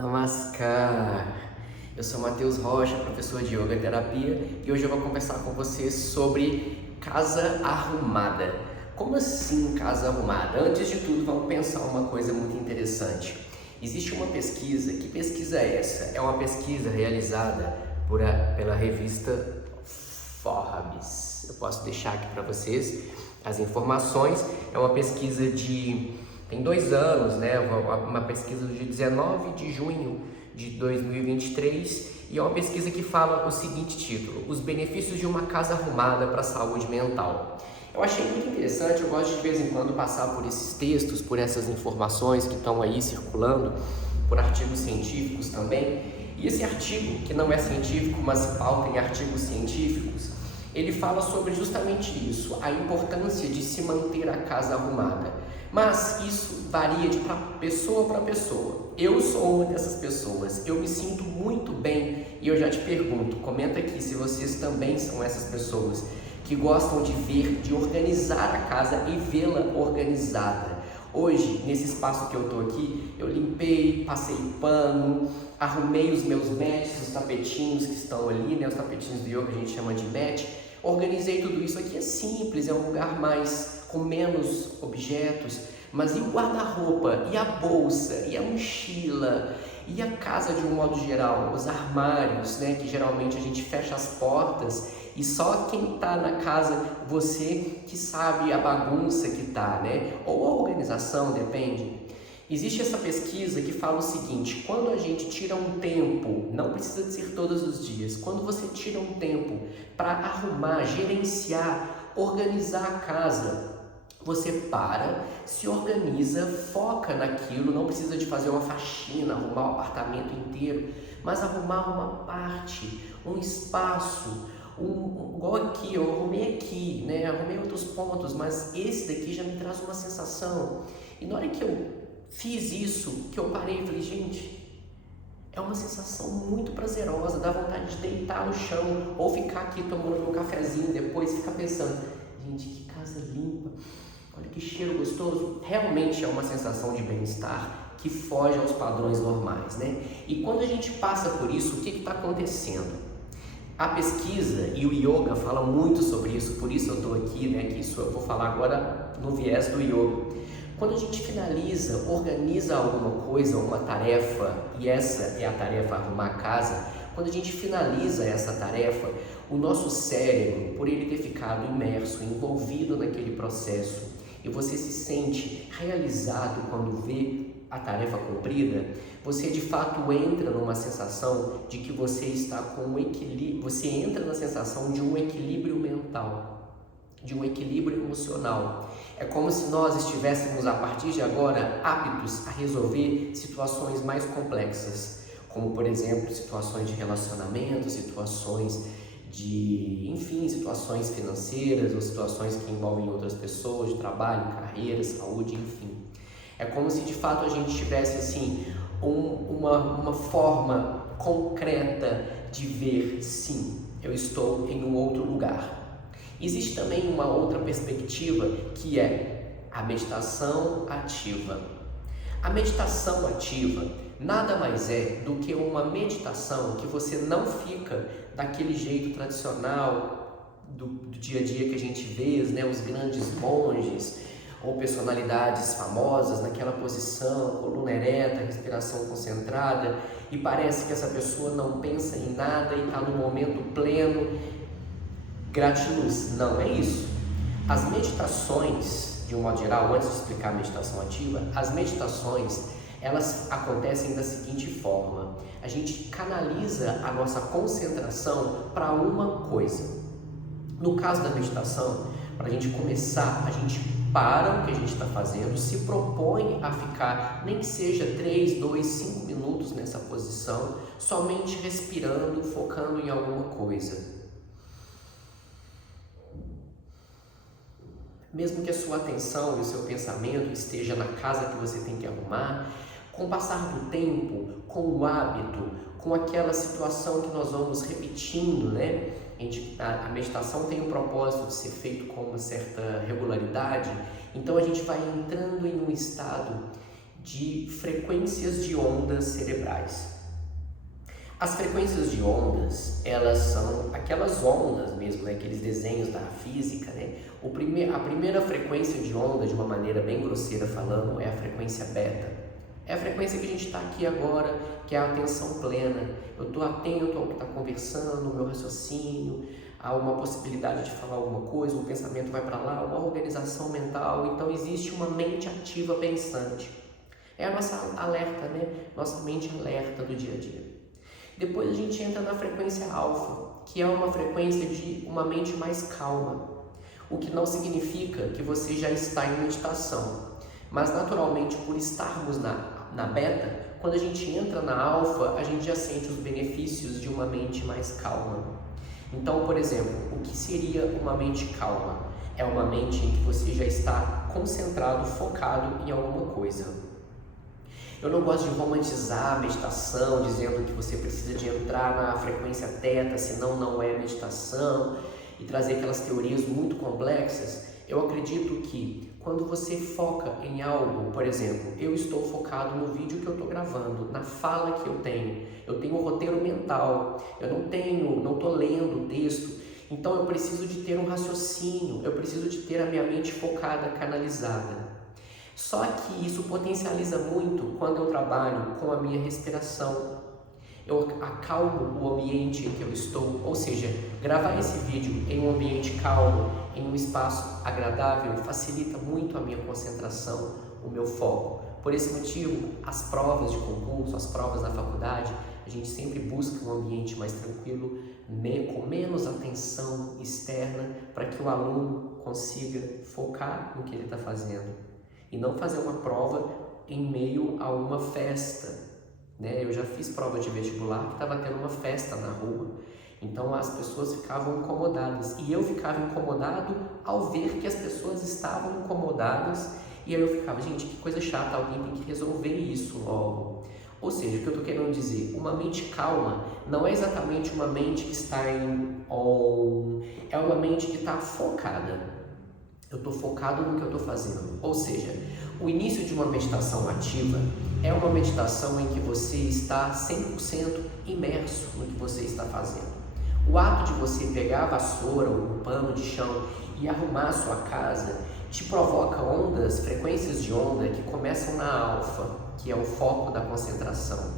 Namaskar! Eu sou Matheus Rocha, professor de Yoga Terapia, e hoje eu vou conversar com você sobre casa arrumada. Como assim casa arrumada? Antes de tudo, vamos pensar uma coisa muito interessante. Existe uma pesquisa, que pesquisa é essa? É uma pesquisa realizada pela revista Forbes. Eu posso deixar aqui para vocês as informações. É uma pesquisa tem 2 anos, né? Uma pesquisa de 19 de junho de 2023, e é uma pesquisa que fala o seguinte título: os benefícios de uma casa arrumada para a saúde mental. Eu achei muito interessante. Eu gosto de vez em quando passar por esses textos, por essas informações que estão aí circulando, por artigos científicos também. E esse artigo, que não é científico, mas pauta em artigos científicos, ele fala sobre justamente isso, a importância de se manter a casa arrumada. Mas isso varia de pessoa para pessoa. Eu sou uma dessas pessoas, eu me sinto muito bem, e eu já te pergunto, comenta aqui se vocês também são essas pessoas que gostam de organizar a casa e vê-la organizada. Hoje, nesse espaço que eu estou aqui, eu limpei, passei pano, arrumei os meus mats, os tapetinhos que estão ali, né? Os tapetinhos do yoga a gente chama de mat. Organizei tudo isso aqui, é simples, é um lugar com menos objetos, mas e o guarda-roupa, e a bolsa, e a mochila, e a casa de um modo geral, os armários, né? Que geralmente a gente fecha as portas e só quem está na casa, você que sabe a bagunça que está, né? Ou a organização, depende. Existe essa pesquisa que fala o seguinte: quando a gente tira um tempo, não precisa de ser todos os dias, quando você tira um tempo para arrumar, gerenciar, organizar a casa, você se organiza, foca naquilo, não precisa de fazer uma faxina, arrumar o apartamento inteiro, mas arrumar uma parte, um espaço, igual aqui, eu arrumei aqui, né? Arrumei outros pontos, mas esse daqui já me traz uma sensação. E na hora que eu fiz isso, que eu parei e falei, gente, é uma sensação muito prazerosa, dá vontade de deitar no chão ou ficar aqui tomando um cafezinho depois, ficar pensando, gente, que casa limpa, olha que cheiro gostoso. Realmente é uma sensação de bem-estar que foge aos padrões normais, né? E quando a gente passa por isso, o que está acontecendo? A pesquisa e o yoga fala muito sobre isso, por isso eu estou aqui, né? Que isso eu vou falar agora no viés do yoga. Quando a gente finaliza, organiza alguma coisa, uma tarefa, e essa é a tarefa arrumar a casa, quando a gente finaliza essa tarefa, o nosso cérebro, por ele ter ficado imerso, envolvido naquele processo, e você se sente realizado quando vê a tarefa cumprida, você de fato entra numa sensação de que você está com um equilíbrio, você entra na sensação de um equilíbrio mental, de um equilíbrio emocional. É como se nós estivéssemos, a partir de agora, aptos a resolver situações mais complexas, como, por exemplo, situações de relacionamento, situações situações financeiras ou situações que envolvem outras pessoas, de trabalho, carreira, saúde, enfim. É como se, de fato, a gente tivesse, assim, uma forma concreta de ver, sim, eu estou em um outro lugar. Existe também uma outra perspectiva que é a meditação ativa. A meditação ativa nada mais é do que uma meditação que você não fica daquele jeito tradicional do dia a dia que a gente vê, né, os grandes monges ou personalidades famosas naquela posição, coluna ereta, respiração concentrada, e parece que essa pessoa não pensa em nada e está no momento pleno, gratiluz. Não é isso. As meditações, de um modo geral, antes de explicar a meditação ativa, as meditações, elas acontecem da seguinte forma: a gente canaliza a nossa concentração para uma coisa. No caso da meditação, para a gente começar, a gente para o que a gente está fazendo, se propõe a ficar, nem que seja 3, 2, 5 minutos nessa posição, somente respirando, focando em alguma coisa. Mesmo que a sua atenção e o seu pensamento esteja na casa que você tem que arrumar, com o passar do tempo, com o hábito, com aquela situação que nós vamos repetindo, né? A meditação tem o propósito de ser feito com uma certa regularidade, então a gente vai entrando em um estado de frequências de ondas cerebrais. As frequências de ondas, elas são aquelas ondas mesmo, né? Aqueles desenhos da física, né? A primeira frequência de onda, de uma maneira bem grosseira falando, é a frequência beta. É a frequência que a gente está aqui agora, que é a atenção plena. Eu estou atento ao que está conversando, ao meu raciocínio, a uma possibilidade de falar alguma coisa, um pensamento vai para lá, uma organização mental. Então existe uma mente ativa pensante. É a nossa alerta, né? Nossa mente alerta do dia a dia. Depois a gente entra na frequência alfa, que é uma frequência de uma mente mais calma, o que não significa que você já está em meditação, mas naturalmente por estarmos na beta, quando a gente entra na alfa, a gente já sente os benefícios de uma mente mais calma. Então, por exemplo, o que seria uma mente calma? É uma mente em que você já está concentrado, focado em alguma coisa. Eu não gosto de romantizar a meditação, dizendo que você precisa de entrar na frequência teta, senão não é meditação, e trazer aquelas teorias muito complexas. Eu acredito que quando você foca em algo, por exemplo, eu estou focado no vídeo que eu estou gravando, na fala que eu tenho um roteiro mental, eu não estou lendo o texto, então eu preciso de ter um raciocínio, eu preciso de ter a minha mente focada, canalizada. Só que isso potencializa muito quando eu trabalho com a minha respiração. Eu acalmo o ambiente em que eu estou, ou seja, gravar esse vídeo em um ambiente calmo, em um espaço agradável, facilita muito a minha concentração, o meu foco. Por esse motivo, as provas de concurso, as provas da faculdade, a gente sempre busca um ambiente mais tranquilo, com menos atenção externa, para que o aluno consiga focar no que ele está fazendo. E não fazer uma prova em meio a uma festa, né? Eu já fiz prova de vestibular que estava tendo uma festa na rua, então as pessoas ficavam incomodadas e eu ficava incomodado ao ver que as pessoas estavam incomodadas e aí eu ficava, gente, que coisa chata, alguém tem que resolver isso logo. Ou seja, o que eu estou querendo dizer, uma mente calma não é exatamente uma mente que está em on, é uma mente que está focada. Eu estou focado no que eu estou fazendo. Ou seja, o início de uma meditação ativa é uma meditação em que você está 100% imerso no que você está fazendo. O ato de você pegar a vassoura ou um pano de chão e arrumar a sua casa te provoca ondas, frequências de onda que começam na alfa, que é o foco da concentração.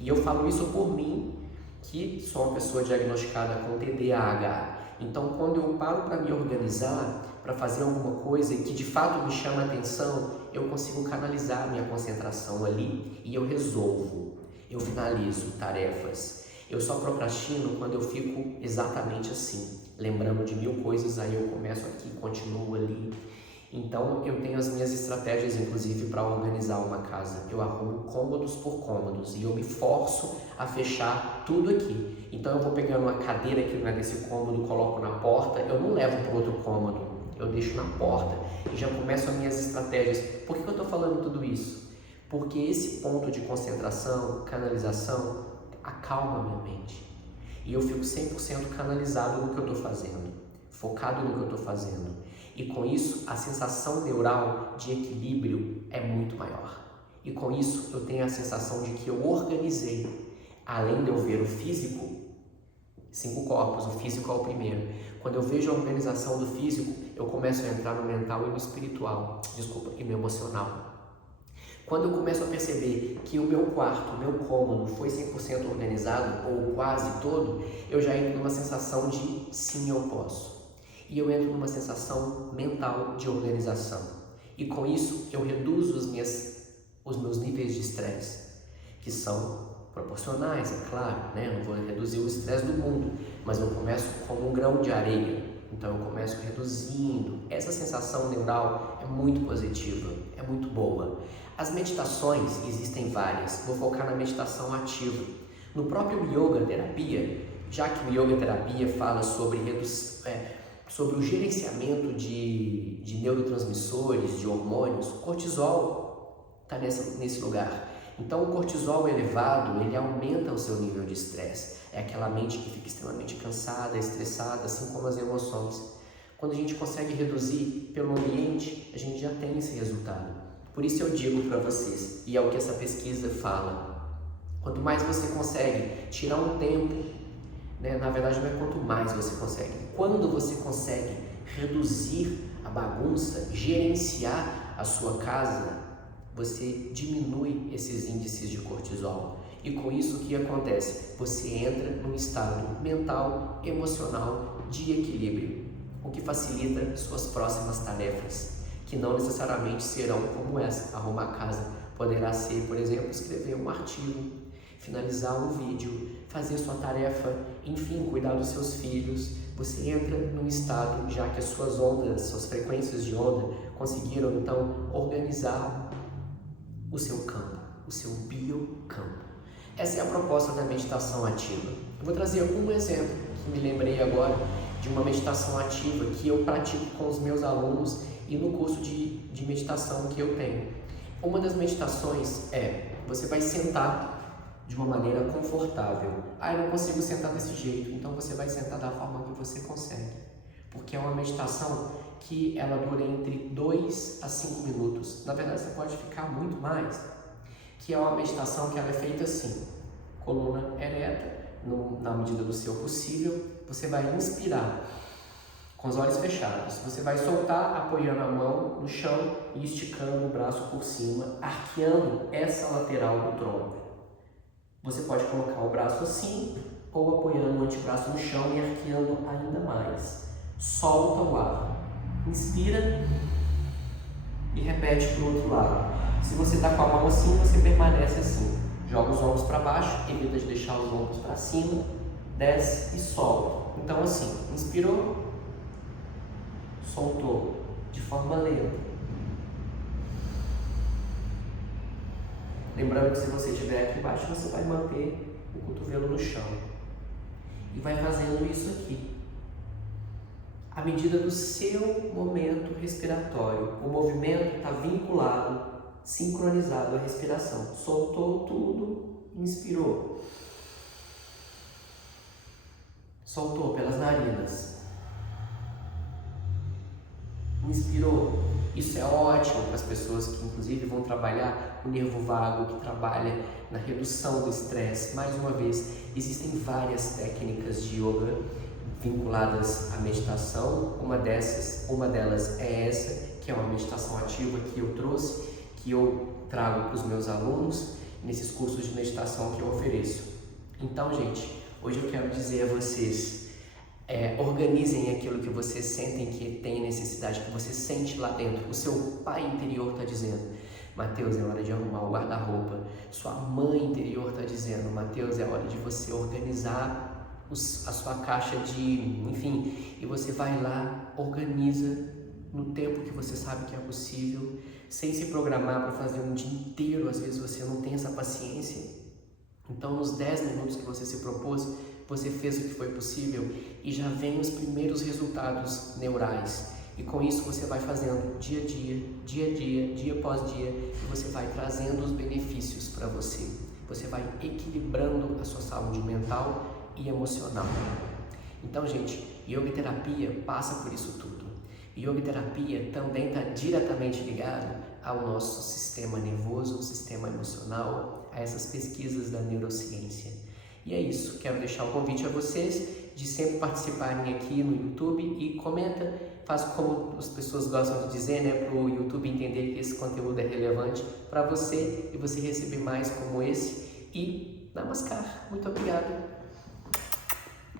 E eu falo isso por mim, que sou uma pessoa diagnosticada com TDAH. Então, quando eu paro para me organizar, para fazer alguma coisa e que de fato me chama a atenção, eu consigo canalizar minha concentração ali e eu resolvo, eu finalizo tarefas. Eu só procrastino quando eu fico exatamente assim, lembrando de 1000 coisas, aí eu começo aqui, continuo ali. Então eu tenho as minhas estratégias, inclusive, para organizar uma casa. Eu arrumo cômodos por cômodos e eu me forço a fechar tudo aqui. Então eu vou pegando uma cadeira que não é desse cômodo, coloco na porta, eu não levo para outro cômodo, eu deixo na porta e já começo as minhas estratégias. Por que eu estou falando tudo isso? Porque esse ponto de concentração, canalização, acalma a minha mente. E eu fico 100% canalizado no que eu estou fazendo, focado no que eu estou fazendo. E com isso, a sensação neural de equilíbrio é muito maior. E com isso, eu tenho a sensação de que eu organizei. Além de eu ver o físico, 5 corpos, o físico é o primeiro. Quando eu vejo a organização do físico, eu começo a entrar no mental e no espiritual, e no emocional. Quando eu começo a perceber que o meu quarto, o meu cômodo foi 100% organizado, ou quase todo, eu já entro numa sensação de sim, eu posso. E eu entro numa sensação mental de organização. E com isso, eu reduzo os meus níveis de estresse, que são proporcionais, é claro, né? Eu não vou reduzir o estresse do mundo, mas eu começo como um grão de areia, então eu começo reduzindo. Essa sensação neural é muito positiva, é muito boa. As meditações, existem várias, vou focar na meditação ativa. No próprio Yoga Terapia, já que o Yoga Terapia fala sobre o gerenciamento de neurotransmissores, de hormônios, o cortisol está nesse lugar. Então o cortisol elevado, ele aumenta o seu nível de estresse. É aquela mente que fica extremamente cansada, estressada, assim como as emoções. Quando a gente consegue reduzir pelo ambiente, a gente já tem esse resultado. Por isso eu digo para vocês, e é o que essa pesquisa fala, quanto mais você consegue tirar um tempo, né? Na verdade não é quanto mais você consegue, quando você consegue reduzir a bagunça, gerenciar a sua casa, você diminui esses índices de cortisol. E com isso o que acontece? Você entra num estado mental, emocional de equilíbrio, o que facilita suas próximas tarefas, que não necessariamente serão como essa. Arrumar a casa poderá ser, por exemplo, escrever um artigo, finalizar um vídeo, fazer sua tarefa, enfim, cuidar dos seus filhos. Você entra num estado, já que as suas ondas, suas frequências de onda conseguiram então organizar o seu campo, o seu biocampo. Essa é a proposta da meditação ativa. Eu vou trazer um exemplo que me lembrei agora de uma meditação ativa que eu pratico com os meus alunos e no curso de meditação que eu tenho. Uma das meditações é, você vai sentar de uma maneira confortável. Eu não consigo sentar desse jeito, então você vai sentar da forma que você consegue. Porque é uma meditação que ela dura entre 2 a 5 minutos. Na verdade, você pode ficar muito mais. Que é uma meditação que ela é feita assim, coluna ereta, na medida do seu possível. Você vai inspirar com os olhos fechados. Você vai soltar apoiando a mão no chão e esticando o braço por cima, arqueando essa lateral do tronco. Você pode colocar o braço assim ou apoiando o antebraço no chão e arqueando ainda mais. Solta o ar. Inspira e repete para o outro lado. Se você está com a mão assim, você permanece assim. Joga os ombros para baixo, evita de deixar os ombros para cima, desce e solta. Então assim, inspirou, soltou de forma lenta. Lembrando que se você estiver aqui embaixo, você vai manter o cotovelo no chão. E vai fazendo isso aqui. À medida do seu momento respiratório, o movimento está vinculado, sincronizado à respiração. Soltou tudo, inspirou. Soltou pelas narinas. Inspirou. Isso é ótimo para as pessoas que inclusive vão trabalhar o nervo vago, que trabalha na redução do estresse. Mais uma vez, existem várias técnicas de yoga vinculadas à meditação. Uma delas é essa, que é uma meditação ativa que eu trouxe, que eu trago para os meus alunos nesses cursos de meditação que eu ofereço. Então, gente, hoje eu quero dizer a vocês, organizem aquilo que vocês sentem que tem necessidade, que você sente lá dentro. O seu pai interior está dizendo, Mateus, é hora de arrumar o guarda-roupa. Sua mãe interior está dizendo, Mateus, é hora de você organizar a sua caixa enfim, e você vai lá, organiza no tempo que você sabe que é possível, sem se programar para fazer um dia inteiro. Às vezes você não tem essa paciência. Então, nos 10 minutos que você se propôs, você fez o que foi possível e já vem os primeiros resultados neurais. E com isso você vai fazendo dia a dia, dia após dia, e você vai trazendo os benefícios para você. Você vai equilibrando a sua saúde mental e emocional. Então, gente, yoga terapia passa por isso tudo. Yoga terapia também está diretamente ligado ao nosso sistema nervoso, sistema emocional, a essas pesquisas da neurociência. E é isso, quero deixar o convite a vocês de sempre participarem aqui no YouTube e comenta, faz como as pessoas gostam de dizer, né, para o YouTube entender que esse conteúdo é relevante para você e você receber mais como esse. E namaskar, muito obrigado.